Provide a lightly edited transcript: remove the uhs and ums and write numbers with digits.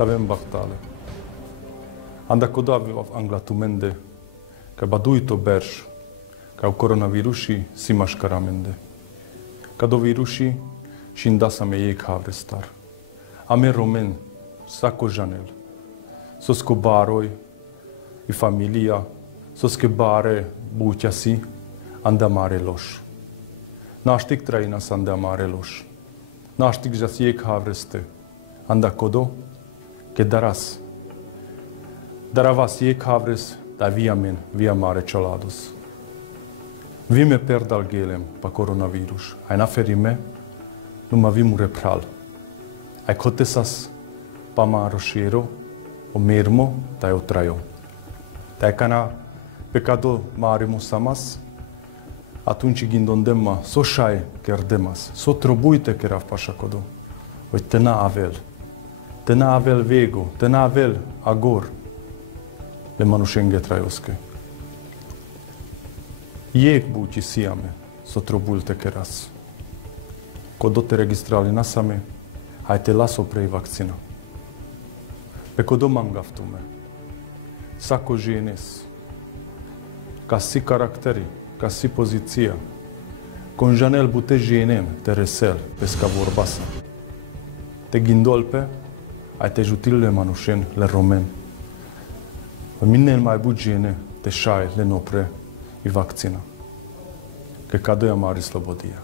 Tavem baktale. Anda kodavi anglatumende, ka baduito berš, ka u koronavirusi simaš karamende. Kado virusi shindasame jek havrestar. Ame romen, sako janel. Sosko baroj i familia, soske bare buťasi, anda mare loš. Naštik trainas anda mare loš. Naštik jas jek havreste, anda kodo, ke daras. Daravas jek havres, da viamen, via mare čolados. Vime perdal gelem pa koronavirus. Ai na ferime, numa vimu repral. Ai kotesas pa maro shiro, o mermo, da eu traio. Da cana pecado marimo samas, atunci gindondemma so shai kerdemas, so trobuite kerav pashakodo. Oi tena avel vego, tena avel agor, le manushenge traioske. Jek bući sijame, so trobulte keras. Kodo te registrali nasame, hai te laso prej vakcina. Pe kodo mangaftume, sako ženes, ca si karakteri, ca si poziția, con janel bute jenem te resel pesca vorbasa. Te gindolpe, ai te jutil le manușen, le romen. Mine mai but jene, te șai, le nopre i vakcina. Că cadoia mari slobodia.